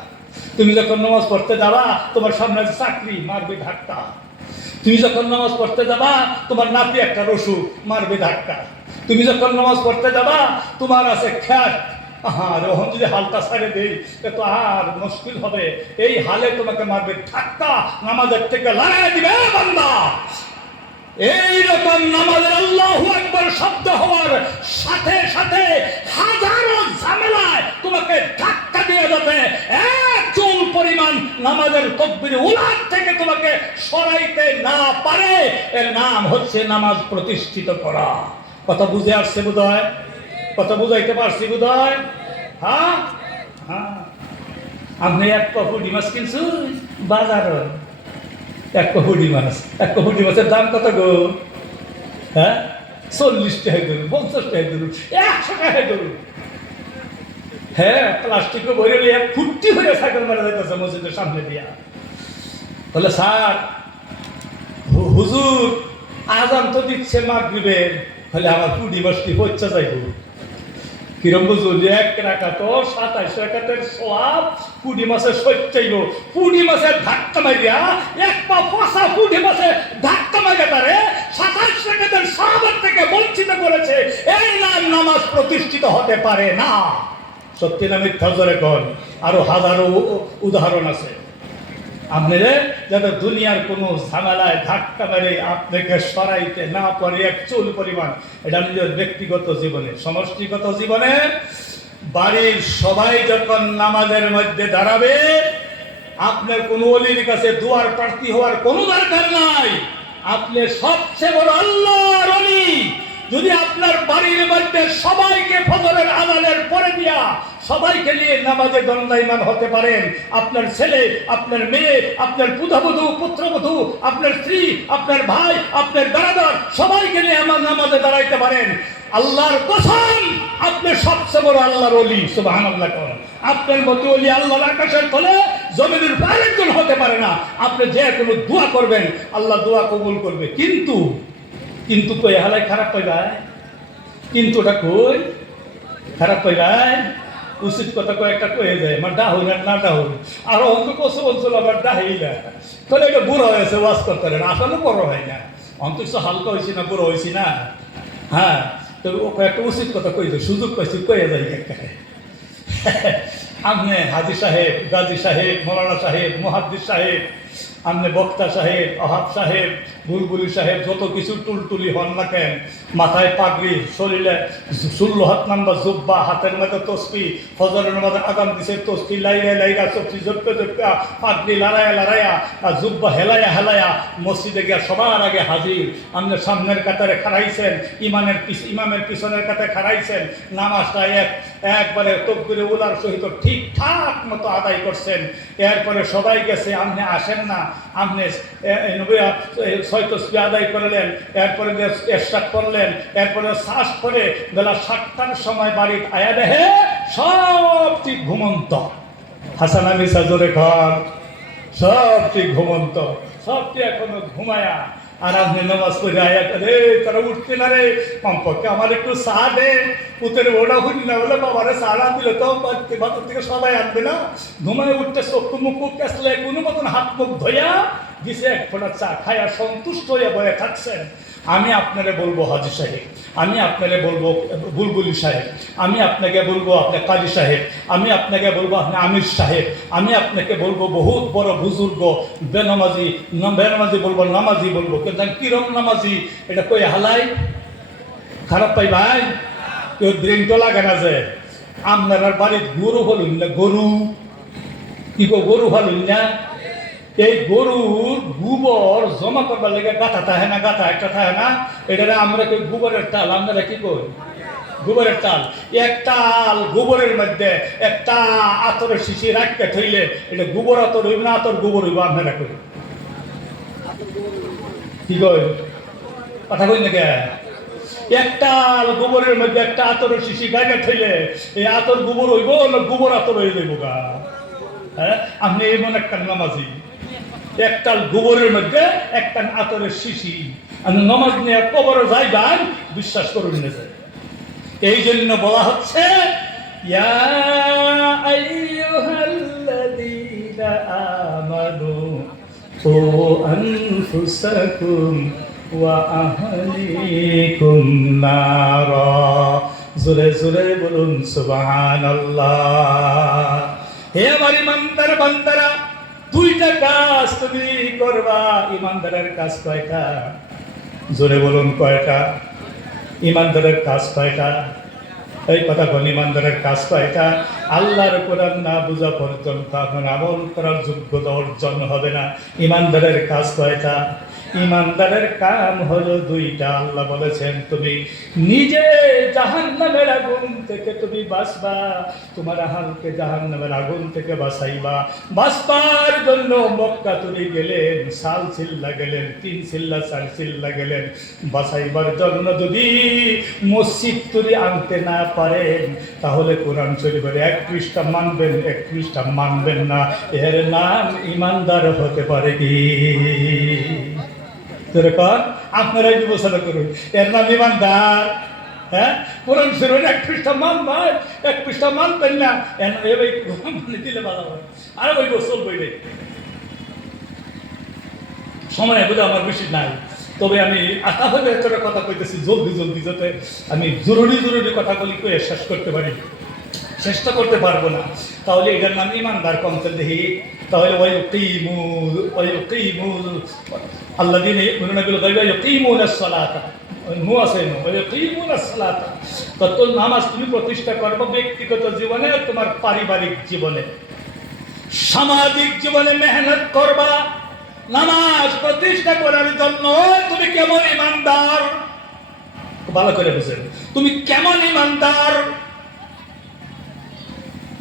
তুমি যখন নামাজ পড়তে যাবা, তোমার সামনে আছে চাকরি, মারবে ধাক্কা। তুমি যখন নামাজ পড়তে যাবা, তোমার নাতি একটা অসুখ, মারবে ধাক্কা। তুমি যখন নামাজ পড়তে যাবা, তোমার আছে খ্যাত, রহন যদি হালটা ছাড়ে দেই তো আর মুশকিল হবে। এই হালে তোমাকে মারবে ধাক্কা, নামাজের থেকে লড়াই দিবে বান্দা। এইরকম নামাজের আল্লাহু আকবার শব্দ হওয়ার সাথে সাথে হাজারো ঝামেলায় তোমাকে ধাক্কা দিয়ে যাবে। এক চুল পরিমাণ নামাজের তাকবীর উলাট থেকে তোমাকে সরাইতে না পারে, এর নাম হচ্ছে নামাজ প্রতিষ্ঠিত করা। কথা বুঝে আসছে বোধহয়? কথা বুঝাইতে পারছি বোধহয়? হ্যাঁ হ্যাঁ। আপনি 1 পুঁটি মাছ কিনছুন বাজারে, 1 পুঁটি মাছ, 1 পুঁটি মাছের দাম কত গো? হ্যাঁ, 40 টাকা ধরুন, 50 টাকা ধরুন, 100 টাকা ধরুন। হ্যাঁ, প্লাস্টিকে ভরে নিয়ে ফুটি হয়ে সাইকেল মারা যাইতেছে মসজিদের সামনে দিয়া। বলে স্যার, হুজুর আজান তো দিচ্ছে মাগরিবের, হলে আমার পুঁটি মাছটি পচা যাইব। কিরম বুঝুন? 1 টাকা তো 27 টাকাতের সওয়াব পুঁটি মাছের সচ্চাইব। পুঁটি মাছের ধাক্কা মারিয়া 1 পা পচা পুঁটি মাছের ধাক্কা মারিয়া তারে 27 টাকাতের সওয়াবের থেকে বঞ্চিত করেছে। এই নাম নামাজ প্রতিষ্ঠিত হতে পারে না। সত্যি না মিথ্যা? জোরে কোন। আরো হাজারো উদাহরণ আছে। আপনাদের যাতে দুনিয়ার কোনো ঝামেলায় ধাক্কা মেরে আপনাকে সরাইতে না পারে 1 চুল পরিমাণ, এটা নিজের ব্যক্তিগত জীবনে, সমষ্টিগত জীবনে, বাড়ির সবাই যখন নামাজের মধ্যে দাঁড়াবে, আপনার কোনো ওলির কাছে দুয়ার প্রার্থী হওয়ার কোনো দরকার নাই। আপনি সবচেয়ে বড় আল্লাহর ওলি। যদি আপনার বাড়ির মধ্যে সবাইকে ফজরের আযানের পরে দিয়া সবাইকে নিয়ে নামাজে দণ্ডায়মান হতে পারেন, আপনার ছেলে, আপনার মেয়ে, আপনার পুত্রবধূ, পুত্রবধূ, আপনার স্ত্রী, আপনার ভাই, আপনার দাদার সবাইকে নিয়ে আমার নামাজে দাঁড়াইতে পারেন, আল্লাহর কসম আপনি সবচেয়ে বড় আল্লাহর ওলি। সুবহানাল্লাহ। আপনার মতো ওলি আল্লাহর আকাশের তলে জমিনের আরেকজন হতে পারে না। আপনি যে কোনো দোয়া করবেন, আল্লাহ দোয়া কবুল করবে। কিন্তু কই হালাই খারাপ পাইবাই? কিন্তু ওটা কই খারাপ পাইবাই? উচিত কথা কয়েকটা কয়ে যায় আমার ডাহুই না ডাহুই আর অন্ত কষ্ট বলছিল আমার ডাহি না তাহলে এটা বুড়ো হয়েছে ওয়াজ করতে পারে না আসলে বড় হয় না অন্তত হালকা হয়েছি না বুড়ো হয়েছি না হ্যাঁ তো ও কয়েকটা উচিত কথা কই দেয় সুযোগ পাইছি কয়ে যায় একটা আপনি হাজি সাহেব গাজী সাহেব মৌলানা সাহেব মুহাদ্দিস সাহেব আমনে বক্তা সাহেব আহাব সাহেব বুলবুলি সাহেব যত কিছু টুলটুলি হন না কেন মাথায় পাগড়ি শরীরে 16 হাত নাম্বার জুব্বা হাতের মধ্যে তসবি ফজরের মধ্যে আগাম দিছে তসবি লাইরা তসবি জপতে পাগড়ি লড়াইয়া আর জুব্বা হেলায়া মসজিদে গিয়া সবার আগে হাজির আপনি সামনের কাতারে খাড়াইছেন ইমামের পিছনের কাতারে খাড়াইছেন নামাজটা একবারে তকবিরে উলার সহিত ঠিকঠাক মতো আদায় করছেন এরপরে সবাই গেছে আপনি আসেন না আপনি ছয় তসবি আদায় করলেন এরপরে এরশাদ করলেন এরপরে শ্বাস করে বেলা 7টার সময় বাড়ির আয়া দেহে সব ঠিক ঘুমন্ত হাসান আলী সাজরে খান সব ঠিক ঘুমন্ত সবটি এখনো ঘুমায়া আর আপনি নামাজ পড়ে আয়া রে তারা উঠতে না রে কমপক্ষে আমার একটু চা দে পুতের ওটা হইল না বলে বাবারে চা না দিলে তো বাজার থেকে সবাই আনবে না ঘুমায় উঠতে চক্ষু মুখ কেসলে কোনো মতন হাত মুখ ধোয়া দিছে এক ফোঁটা চা খায়া সন্তুষ্ট হয়ে বয়ে থাকছেন আমি আপনারে বলবো হাজি সাহেব আমি আপনারে বলবো বুলবুলি সাহেব আমি আপনাকে বলবো আপনার কাজী সাহেব আমি আপনাকে বলবো আপনি আমির সাহেব আমি আপনাকে বলবো বহুত বড় বুজুর্গ বেনামাজি বলবো নামাজি বলবো কিন্তু কিরম নামাজি এটা কই হালাই খারাপ পাই ভাই কেউ ব্রেনটো লাগে না যে আপনার বাড়ির গরু হলুন না গরু কি গরু হলুন না এই গরুর গোবর জমা করবার লেগে গাঁথা থাকে না গাঁথা একটা থাকে না এটা আমরা কেউ গোবরের টাল আপনারা কি করি গোবরের টাল একটাল গোবরের মধ্যে একটা আতরের শিশি রাখতে থইলে এটা গোবর আতর হইব না আতর গোবর হইব আপনারা করি কি কই কথা কই না কে একটাল গোবরের মধ্যে একটা আতরের শিশি গাইতে থইলে এই আতর গোবর হইব না গোবর আতর হয়ে যাইব গা হ্যাঁ আপনি এমন একটা নামাজি একটাল গোবরের মধ্যে একটা আতরের শিশি আমি নমাজ নিয়ে কবরে যাইবান বিশ্বাস করুন না যায় এই জন্য বলা হচ্ছে ইয়া আইয়ুহাল্লাযীনা আমানু কু আনফুসাকুম ওয়া আহলিকুম নারা জোরে জোরে বলুন সুবহানাল্লাহ হে আমার ইমানদার বান্দারা দুইটা কাজ তুমি করবা ইমানদারের কাজ কয়টা জোরে বলুন কয়টা ইমানদারের কাজ কয়টা এই কথা কোন ইমানদারের কাজ কয়টা আল্লাহর কোরআন না বুঝা পর্যন্ত আপনার আমল করার যোগ্যতা অর্জন হবে না ইমানদারের কাজ কয়টা ইমানদারের কাম হলো দুইটা আল্লাহ বলেছেন তুমি নিজে জাহান্নামের আগুন থেকে তুমি বাঁচবা তোমার আহালকে জাহান্নামের আগুন থেকে বাঁচাইবা বাঁচবার জন্য মক্কা তুমি গেলেন সাল চিল্লা গেলেন 3 চিল্লা 4 চিল্লা গেলেন বাঁচাইবার জন্য যদি মসজিদ তুমি আনতে না পারেন তাহলে কোরআন শরীফের 1 পৃষ্ঠা মানবেন 1 পৃষ্ঠা মানবেন না এর নাম ইমানদার হতে পারে কি আপনারাই বিবেচনা করুন এর নাম ইমানদার হ্যাঁ কোরআন শরীফের 1 পৃষ্ঠা মানবেন 1 পৃষ্ঠা মানবেন না দিলে ভালো হয় আর ওই গোসল বইলে সময় বোধ আমার বেশি নাই তবে আমি আশাভাবে একটা কথা কইতেছি জলদি যাতে আমি জরুরি কথাগুলি কয়ে শেষ করতে পারি চেষ্টা করতে পারবো না তাহলে এটার নাম ইমানদার কমতে দেখি তাহলে আল্লাহ দিন তোর নামাজ তুমি প্রতিষ্ঠা করবো ব্যক্তিগত জীবনে তোমার পারিবারিক জীবনে সামাজিক জীবনে মেহনত করবা নামাজ প্রতিষ্ঠা করার জন্য তুমি কেমন ইমানদার ভালো করে বুঝেন তুমি কেমন ইমানদার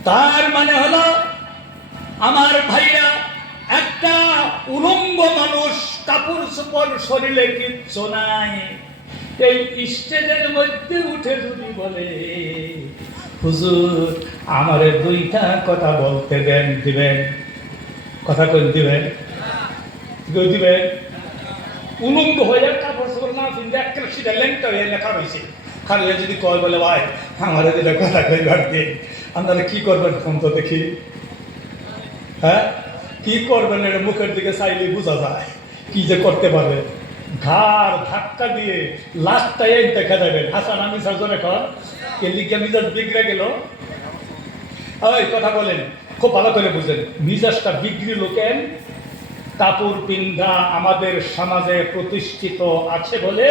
তার মানে হলো আমার ভাইরা একটা উলঙ্গ মানুষ কাপড় চোপড় শরীরে কিচ্ছু নাই এই স্টেজের মধ্যে উঠে যদি বলে হুজুর আমারে 2টা কথা বলতে দিবেন কথা কই দিবেন উলঙ্গ হয়ে কাপড় চোপড় না কিনতে একটা সেটা লেংটা হয়ে লেখা রয়েছে খালি যদি কয় বলে ভাই আমাদের যেটা কথা কইবার দিন আপনারা কি করবেন এখন তো দেখি, হ্যাঁ কি করবেন? এটা মুখের দিকে চাইলে বোঝা যায় কি যে করতে পারবে। ঘাড় ধাক্কা দিয়ে লাস্টটা এই দেখা যাবেন। হাসান আমি সার্জন এখন কে লিখে মিজাজ বিগড়ে গেল। ওই কথা বলেন, খুব ভালো করে বুঝেন মিজাজটা বিগড়িল কেন? কাপড় পিন্ধা আমাদের সমাজে প্রতিষ্ঠিত আছে বলে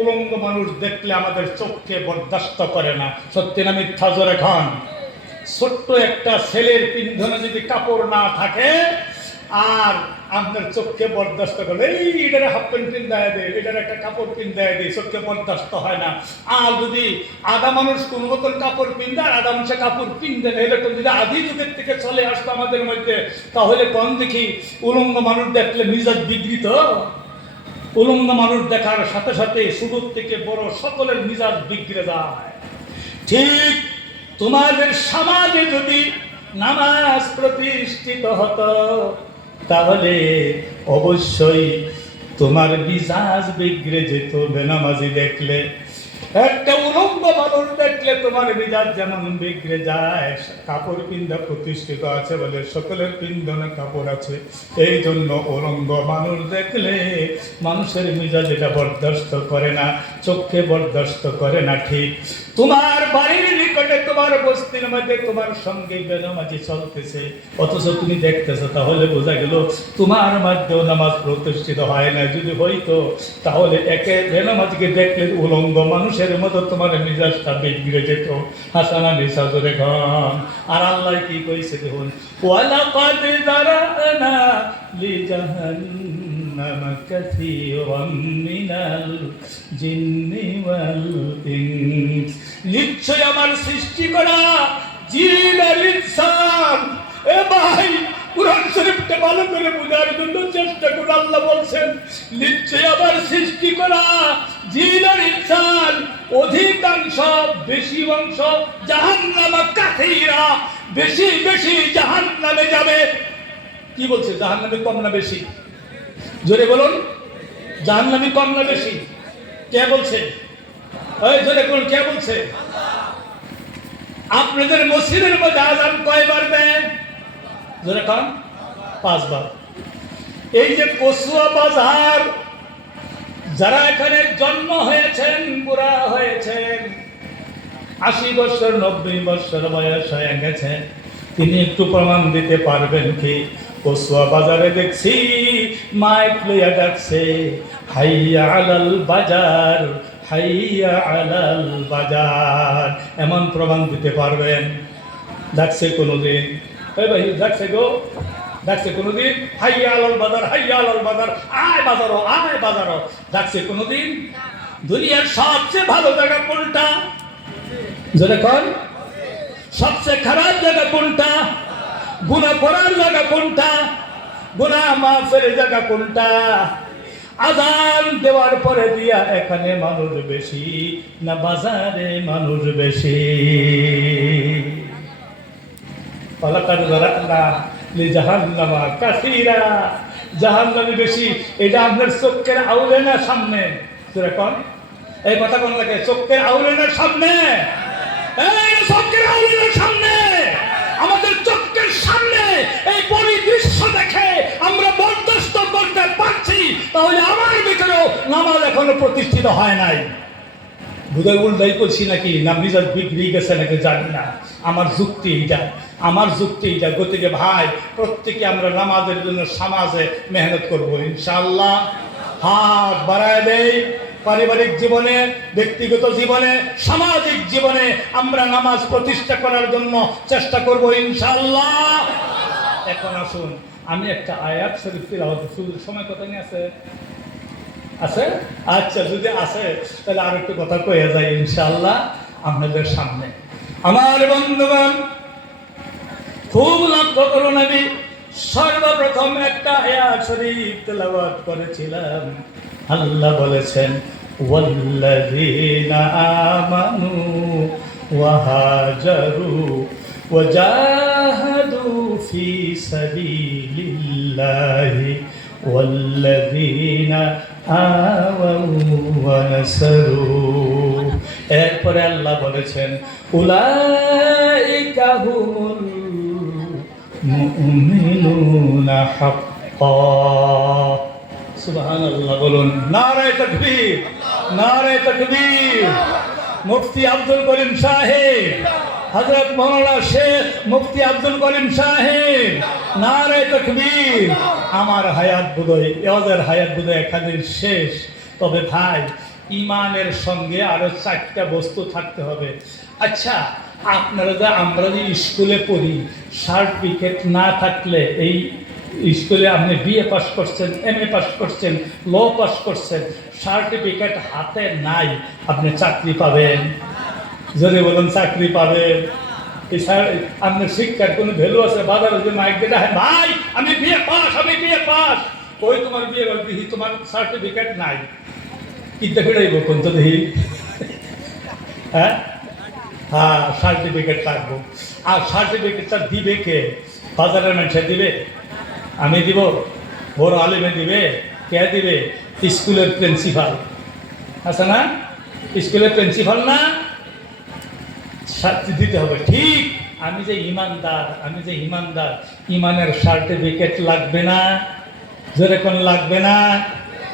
উলঙ্গ মানুষ দেখলে আমাদের চোখকে বরদাস্ত করে না। সত্যি না মিথ্যা? জোরে খান। ছোট্ট একটা ছেলের পিন্ধনে যদি কাপড় না থাকে আর আপনার চোখকে বরদাস্ত করে, এই এটার হাফ প্যান্ট পিন্ধায় দেয়, এটার একটা কাপড় পিন্ধায় দেয়, চোখকে বরদাস্ত হয় না। আর যদি আধা মানুষ কোন মতন কাপড় পিন্ধে আর আধা মানুষের কাপড় পিন্ধে না, এরকম যদি আদি যুগের থেকে চলে আসতো আমাদের মধ্যে, তাহলে কোন দেখি উলঙ্গ মানুষ দেখলে মিজাজ বিগৃত। উলঙ্গ মানুষ দেখার সাথে সাথে শুরুর থেকে বড় সকলের মিজাজ বিগড়ে যায়। ঠিক তোমাদের সমাজে যদি নামাজ প্রতিষ্ঠিত হতো তাহলে অবশ্যই তোমার মিজাজ বিগড়ে যেত। বেনামাজি দেখলে, একটা উলঙ্গ মানুষ দেখলে তোমার মিজাজ যেমন বিগড়ে যায়। কাপড় পিন্ধা প্রতিষ্ঠিত আছে বলে সকলের পিন্ধনে কাপড় আছে, এই জন্য উলঙ্গ মানুষ দেখলে মানুষের মিজাজ এটা বরদাস্ত করে না, চোখে বরদাস্ত করে না। ঠিক তোমার বাড়ির নিকটে তোমার বস্তির মধ্যে তোমার সঙ্গে বেনামাজি চলতেছে, অথচ তুমি দেখতেছো, তাহলে বোঝা গেল তোমার মধ্যেও নামাজ প্রতিষ্ঠিত হয় না। যদি হইতো তাহলে একে বেনামাজিকে দেখলে উলঙ্গ মানুষের মতো তোমার মিজাজটা বিগড়ে যেত। হাসানা নিসাজরে গান। আর আল্লাহ কি কইছে দেখুন, ওয়ালাকাদ যারানা লিজাহান্নামা কাসীরাম মিনাল জিন্নি ওয়াল ইনস। নিশ্চয় আমার সৃষ্টি করা জিন আর ইনসান। এ ভাই, কুরআন শরীফটা ভালো করে বোঝার জন্য চেষ্টা করুন। আল্লাহ বলছেন নিশ্চয় আমার সৃষ্টি করা জিন আর ইনসান অধিকাংশ, বেশি অংশ জাহান্নামে কাসীরা, বেশি বেশি জাহান্নামে যাবে। কি বলছে? জাহান্নামে কম না বেশি? জোরে বলুন, জাহান্নামে কম না বেশি? কে বলছে? ওই জোরে বলুন, কে বলছে? আপনাদের মসজিদের মধ্যে আযান কয়বার দেন? জোরে কান। 5 বার। এই যে কসুয়া বাজার, যারা এখানে জন্ম হয়েছেন, বুড়া হয়েছেন, 80 বছর 90 বছর বয়স হয়ে গেছে, তিনি একটু প্রমাণ দিতে পারবেন কি? কসুয়া বাজারে দেখছি মাইক লইয়া ডাকছে হাইয়া আলাল বাজার, হাইয়া আলাল বাজার। এমন প্রমাণ দিতে পারবেন? ডাকছে কোনোদিন? এই ভাই ডাকছে গো, ডাকছে কোনোদিন? হাইয়া আলাল বাজার, হাইয়া আলাল বাজার, আয় বাজারো, আয় বাজারো, ডাকছে কোনোদিন? দুনিয়ার সবচেয়ে ভালো জায়গা কোনটা? যেটা কন সবচেয়ে খারাপ জায়গা কোনটা? গুনাহ করার জায়গা কোনটা? গুনাহ মাফের জায়গা কোনটা? আযান দেওয়ার পরে দিয়া এখানে মানুষ বেশি না বাজারে মানুষ বেশি? ওয়ালাকাদ যারানা লিজাহান্নামা কাসীরা, জাহান্নামে বেশি। এটা আপনার চোখের আউলে না সামনে? যেরকম এই কথা কোন লাগে? চোখের আউলে না সামনে? এই চোখের আউলে না সামনে? আমাদের চোখের সামনে এই পরিদৃশ্য দেখে আমরা বরদাস্ত করতে পারছি, তাহলে আমার ভিতরেও নামাজ এখনো প্রতিষ্ঠিত হয় নাই। বুঝাই উল্টাই করছি নাকি, না মিজাজ বিগড়ে গেছে নাকি জানি না। আমার যুক্তি এইটা, আমার যুক্তি এইটা। গতিকে ভাই, প্রত্যেকে আমরা নামাজের জন্য সমাজে মেহনত করব ইনশাআল্লাহ। হাত বাড়ায় দেই। পারিবারিক জীবনে, ব্যক্তিগত জীবনে, সামাজিক জীবনে আমরা নামাজ প্রতিষ্ঠা করার জন্য চেষ্টা করব ইনশাআল্লাহ। এখন আসুন আমি একটা আয়াত শরীফ তিলাওয়াত করি। সময় কত নিয়ে আছে? আছে? আচ্ছা, যদি আছে তাহলে আর একটু কথা কয়ে যায় ইনশাআল্লাহ আপনাদের সামনে। আমার বন্ধুগণ, খুব লক্ষ্য করুন, আমি সর্বপ্রথম একটা আয়াত শরীফ তেলাওয়াত করেছিলাম। আল্লাহ বলেছেন ওয়াল্লাযীনা আমানু ওয়া হাজারু ওয়া জাহাদু ফি সাবিলিল্লাহি ওয়াল্লাযীনা আওয়াউ ওয়া নাসারু। এরপরে আল্লাহ বলেছেন উলাই উলাইকা হুমুল মুমিনুনা হাক্কা। সুবহানাল্লাহ বলুন। নারে তাকবীর, নারে তাকবীর। মুফতি আব্দুল করিম সাহেব, হযরত মাওলানা শেখ মুফতি আব্দুল করিম সাহেব, নারে তাকবীর। আমার হায়াত বোধহয় এওয়াজের হায়াত বোধহয় এখানে শেষ। তবে ভাই, ইমানের সঙ্গে আরো 4টা বস্তু থাকতে হবে। আচ্ছা, আমরা যে স্কুলে পড়ি, সার্টিফিকেট না থাকলে, এই স্কুলে আপনি বিএ পাস করছেন, এমএ পাস করছেন, ল পাস করছেন, সার্টিফিকেট হাতে নাই, আপনি চাকরি পাবেন? যদি বলুন চাকরি পাবেন? আপনার শিক্ষার কোনো ভ্যালু আছে? বাজারে যে মাইক যেটা, ভাই আমি বিএ পাস, আমি বিএ পাস, ওই তোমার বিয়ে দেখি তোমার সার্টিফিকেট নাই, কি দেখে যাইব কোন তো দেখি? হ্যাঁ হ্যাঁ, সার্টিফিকেট থাকবো। আর সার্টিফিকেটটা দিবে কে? বাজারের মানুষে দিবে? আমি দিব? বড় আলিমে দিবে? কে দিবে? স্কুলের প্রিন্সিপাল আছে না? স্কুলের প্রিন্সিপাল না দিতে হবে। ঠিক, আমি যে ইমানদার, ইমানের সার্টিফিকেট লাগবে না? যেরকম লাগবে না?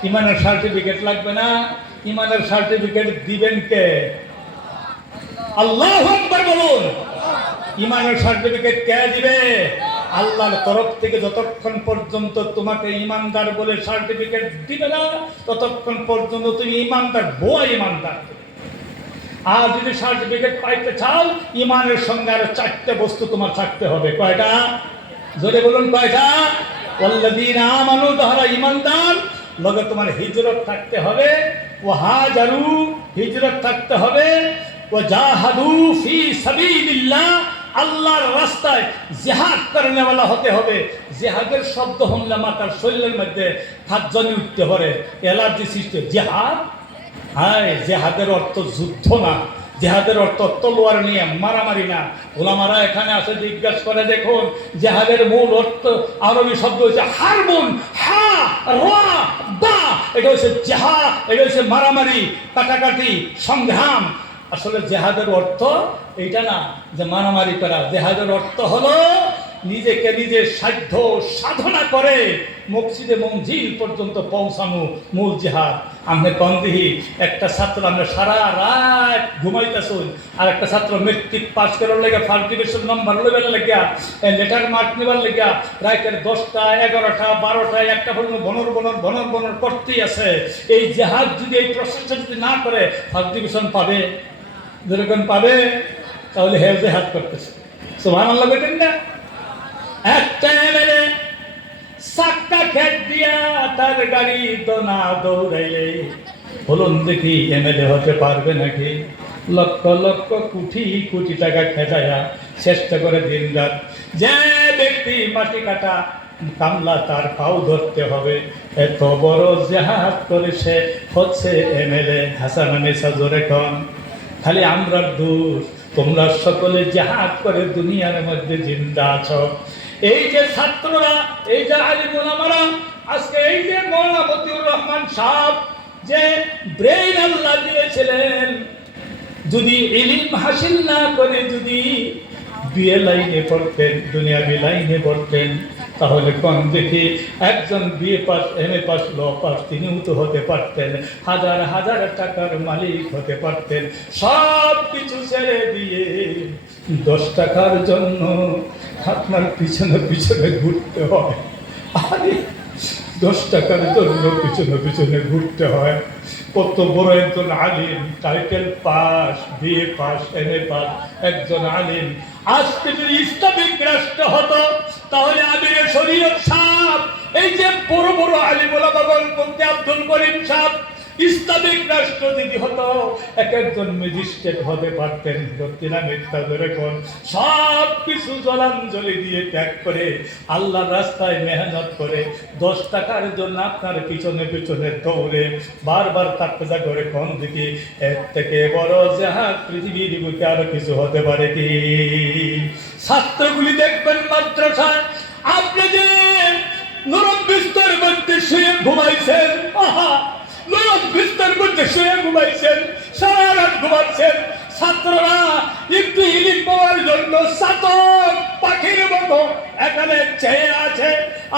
ইমানের সার্টিফিকেট লাগবে না? ইমানের সার্টিফিকেট দিবেন কে? আল্লাহু আকবার বলুন। ইমানের সার্টিফিকেট কে দিবে? আল্লাহর তরফ থেকে। যতক্ষণ পর্যন্ত তোমাকে ইমানদার বলে সার্টিফিকেট দিবে না, ততক্ষণ পর্যন্ত তুমি ইমানদার, ভুয়া ইমানদার। আর যদি সার্টিফিকেট পাইতে চাও, ইমানের সঙ্গে আরো 4টে বস্তু তোমার থাকতে হবে। কয়টা? জোরে বলুন, কয়টা? ওয়াল্লাযীনা আমানু, যারা ইমানদার, লগে তোমার হিজরত থাকতে হবে। ওয়া হাজারু, হিজরত থাকতে হবে। ওয়া জাহাদু ফি সাবিলিল্লাহ, আল্লাহর রাস্তায় জিহাদ করেনেওয়ালা হতে হবে। জিহাদের শব্দ শুনলে মাতার শরীরের মধ্যে হাতজনি উঠতে পারে, অ্যালার্জি সৃষ্টি। জিহাদ, হায়, জিহাদের অর্থ যুদ্ধ না, জিহাদের অর্থ তলোয়ার নিয়ে মারামারি না। ওলামারা এখানে আসে, জিজ্ঞাসা করে দেখুন, জিহাদের মূল অর্থ আরবি শব্দ হচ্ছে হারবুন, হা রা বা, এটা হচ্ছে জিহাদ, এটা হচ্ছে মারামারি, কাটাকাটি, সংগ্রাম। আসলে জেহাদের অর্থ এইটা না যে মারামারি করা। জেহাদের অর্থ হলো নিজেকে নিজের সাধ্য সাধনা করে মসজিদে মঞ্জিল পর্যন্ত পৌঁছানো, মূল জেহাদ। আমরা কন্দিহি একটা ছাত্র, আমরা সারা রাত ঘুমাইতেছুন, আর একটা ছাত্র মেট্রিক পাস করার লেগে, ফার্স্ট ডিভিশন নম্বর লেভেল লেগিয়া, লেটার মার্ক নেবার লেগিয়া রাতের 10টা 11টা 12টা 1টা পর্যন্ত বনর করতেই আছে। এই জেহাদ যদি, এই প্রসেসটা যদি না করে, ফার্স্ট ডিভিশন পাবে? যেরকম পাবে, তাহলে হেল জেহাদ করতেছে। সুবহানাল্লাহ বলেন না? একটা এমএলএ সাক্কা খেত দিয়া তার গাড়ি তো না দৌড়াইলে, বলুন দেখি এমএলএ হতে পারবে নাকি? লক্ষ লক্ষ কোটি টাকা খেটায়া চেষ্টা করে দিন রাত। যে ব্যক্তি মাটি কাটা কামলা, তার পাও ধরতে হবে। এত বড় জেহাদ করে সে হচ্ছে এমএলএ। হাসান আমি সাজরে কন, খালি আমরা দোষ, তোমরা সকলে জেহাদ করে দুনিয়ার মধ্যে জিন্দা আছো। এই যে ছাত্ররা, এই যে আলিম ওলামারা, আজকে এই যে মাওলানা মতিউর রহমান সাহেব যে ব্রেইন আল্লাহ দিয়েছিলেন, যদি ইলম হাসিল না করে যদি বিয়ে লাইনে পড়তেন, দুনিয়াবি লাইনে পড়তেন, তাহলে কোন দেখি একজন বিএ পাস, এমএ পাস, ল পাস, তিনিও তো হতে পারতেন, হাজার হাজার টাকার মালিক হতে পারতেন। সব কিছু ছেড়ে দিয়ে 10 টাকার জন্য আপনার পিছনে পিছনে ঘুরতে হয়। আরে 10 টাকার জন্য পিছনে ঘুরতে হয়। কত বড় একজন আলিম, title pass, BA pass, MA pass, একজন আলিম। আজকে যদি ইসলামিক রাষ্ট্র হতো, তাহলে আমির শরীয়ত সাহেব, এই যে বড় বড় আলিম ওলামাগণ, মুফতি আব্দুল করিম সাহেব, ইসলামিক রাষ্ট্র যদি হতো, এক একজন ম্যাজিস্ট্রেট হতে পারতেন। দক্ষিণা মিথ্যা ধরে কোন সব কিছু জলাঞ্জলি দিয়ে ত্যাগ করে আল্লাহর রাস্তায় মেহনত করে 10 টাকার জন্য আপনার পিছনে পিছনে দৌড়ে বারবার তাকজা করে কোন দিকে, এর থেকে বড় জাহাজ পৃথিবীর বুকে আরো কিছু হতে পারে কি? ছাত্রগুলি দেখবেন মাদ্রাসায়, আপনি যে নরম বিস্তর মধ্যে শুয়ে ঘুমাইছেন, আহা, নরম বিস্তর মধ্যে শুয়ে ঘুমাইছেন, সারা রাত ঘুমাচ্ছেন, ছাত্ররা একটু ইলিম পাওয়ার জন্য চাতক পাখির মতো এখানে চেয়ে আছে,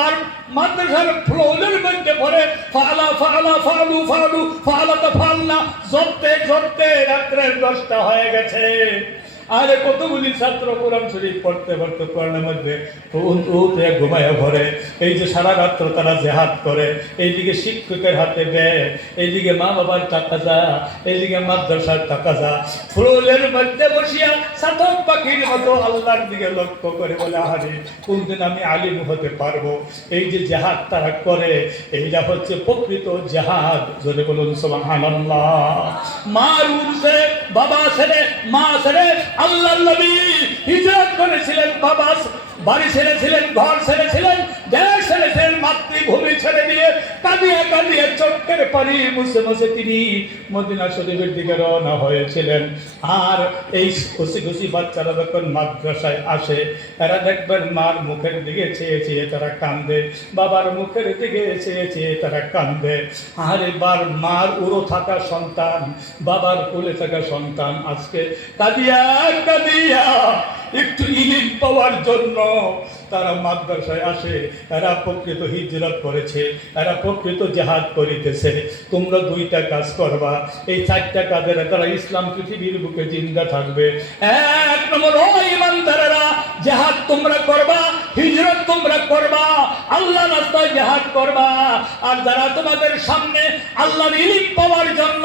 আর মাদ্রাসার ফ্লোরের মধ্যে পড়ে ফালা ফালা ফালু ফালু ফালা তো ফালনা জপতে জপতে রাত্রের 10টা হয়ে গেছে। আরে কতগুলি ছাত্র কোরআন শরীফ পড়তে পড়তে কোরআনের মধ্যে ঘুমায় ভরে। এই যে সারা রাত্র তারা জেহাদ করে, এইদিকে শিক্ষকের হাতে দেয়, এইদিকে মা বাবার টাকা যা, এইদিকে মাদ্রাসার টাকা যা, ফুলের মধ্যে বসিয়া ছাতক পাখির মতো আল্লাহর দিকে লক্ষ্য করে বলে, আরে কোনদিন আমি আলিম হতে পারবো। এই যে জেহাদ তারা করে, এইটা হচ্ছে প্রকৃত জেহাদ। যদি বলুন সুবহানাল্লাহ। মার উঠছে, বাবা ছেড়ে, মা ছেড়ে আল্লাহর নবী হিজরত করেছিলেন। বাবা বাড়ি ছেড়েছিলেন, ঘর ছেড়েছিলেন, দেশ ছেড়েছিলেন, মাতৃভূমি ছেড়ে দিয়ে কাঁদিয়ে কাঁদিয়ে চোখের পানি মুছে মুছে তিনি মদিনা শরীফের দিকে রওনা হয়েছিলেন। আর এই খুশি খুশি বাচ্চারা যখন মাদ্রাসায় আসে, এরা দেখবেন মার মুখের দিকে চেয়ে চেয়ে তারা কান্দে, বাবার মুখের দিকে চেয়ে চেয়ে তারা কান্দে। আর এবার মার উড়ো থাকা সন্তান, বাবার কোলে থাকা সন্তান আজকে কাঁদিয়া কাঁদিয়া একটু ইলিম পাওয়ার জন্য তারা মাদ্রাসায় আসে। এরা প্রকৃত হিজরত করেছে, এরা প্রকৃত জেহাদ করিতেছে। তোমরা 2টা কাজ করবা, এই 4টা কাজের দ্বারা ইসলাম পৃথিবীর বুকে জিন্দা থাকবে। 1 নম্বর, ও ইমানদারেরা, জেহাদ তোমরা করবা, হিজরত তোমরা করবা, আল্লাহ রাস্তায় জেহাদ করবা। আর যারা তোমাদের সামনে আল্লাহর ইলম পাওয়ার জন্য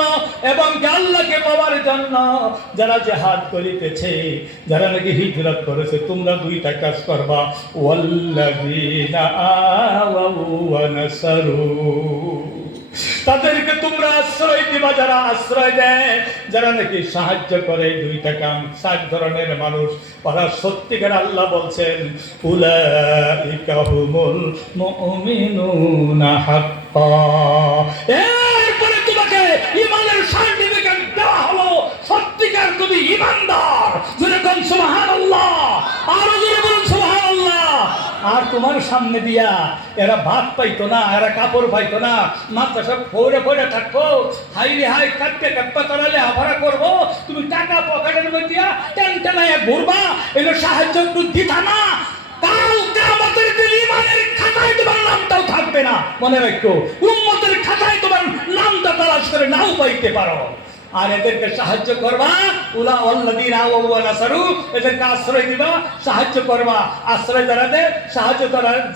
এবং আল্লাহকে পাওয়ার জন্য যারা জেহাদ করিতেছে, যারা নাকি হিজরত করেছে, তোমরা 2টা কাজ করবা। ওয়াল্লাযীনা আওয়াউ ওয়া নাসারু, তাদেরকে তোমরা আশ্রয় দিবা, যারা আশ্রয় দেয়, যারা নাকি সাহায্য করে। 2টা কাম। 7 ধরনের মানুষ, ওরা সত্যিকার আল্লাহ বলছেন উলাইকা হুমুল মুমিনুনা হাক্কা। এরপরে তোমাকে ইমানের সার্টিফিকেট দেওয়া হলো, সত্যিকার তুমি ইমানদার। যেরকম সুবহানাল্লাহ, আরো জোরে বলুন সুবহানাল্লাহ। আর তোমার সামনে দিয়া এরা ভাত পাইতো না, এরা কাপড় পাইতো না, মাদ্রাসা পড়ে পড়ে থাকতো, হাই রে হাই কাটতে কাটপা তারালে আভারা করবো, তুমি টাকা পকেটের মধ্যে দিয়া টেনটেনায় ঘুরবা, এগুলো সাহায্য একটু দিতা না, কাল কিয়ামতের দিন ইমানের খাতায় তোমার নামটাও থাকবে না। মনে রাখো, উম্মতের খাতায় তোমার নামটা তালাশ করে নাও পাইতে পারো। আর এদেরকে সাহায্য করবা, উলাইকা আওয়াউ ওয়া নাসারু, এদেরকে আশ্রয় দিবা, সাহায্য করবা। আশ্রয় যারা দেয়, সাহায্য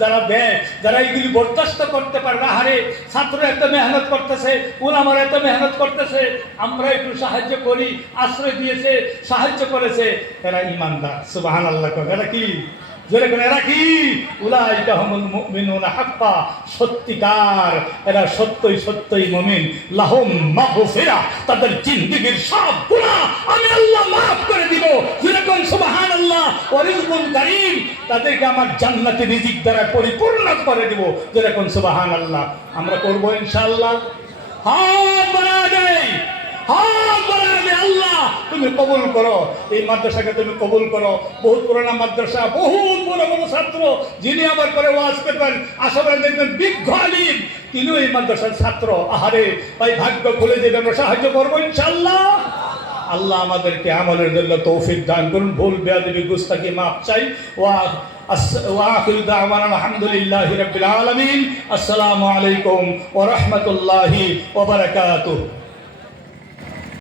যারা দেয়, যারা এগুলি বরদাস্ত করতে পারবে। আরে ছাত্র এত মেহনত করতেছে, উলামারা এত মেহনত করতেছে, আমরা একটু সাহায্য করি, আশ্রয় দিয়েছে, সাহায্য করেছে, এরা ইমানদার। সুবহানাল্লাহ। এরা কি? এরা কি? উলাইকা হুমুল মুমিনুনা হাক্কা, সত্যিকার এরা সত্যই সত্যই মুমিন। লাহুম মাগফিরা, তাদের জিন্দেগীর সব গুনাহ আমি আল্লাহ মাফ করে দিব। যেরকম সুবহানাল্লাহ। ওয়া রিজকুন কারীম, তাদেরকে আমার জান্নাতি রিজিক দ্বারা পরিপূর্ণ করে দিব। যেরকম সুবহানাল্লাহ। আমরা করব ইনশাআল্লাহ। হাত বাড়া দেই, হাত বাড়া দে। আল্লাহ তুমি কবুল করো, এই মাদ্রাসাকে তুমি কবুল করো। বহুত পুরানা মাদ্রাসা, বহুত বড় বড় ছাত্র, যিনি আমার করে ওয়াজ করবেন, আশাবাদ দেখবেন বিজ্ঞ আলিম, তিনিও এই মাদ্রাসার ছাত্র। আহারে ভাই, ভাগ্য খুলে দেবে, আমরা সাহায্য করবো ইনশাআল্লাহ। আল্লাহ আমাদেরকে আমলের জন্য তৌফিক দান করুন। ভুল বেয়াদবি গুস্তাখি মাফ চাই। وآخر دعوانا الحمد لله رب العالمين. السلام عليكم ورحمة الله وبركاته.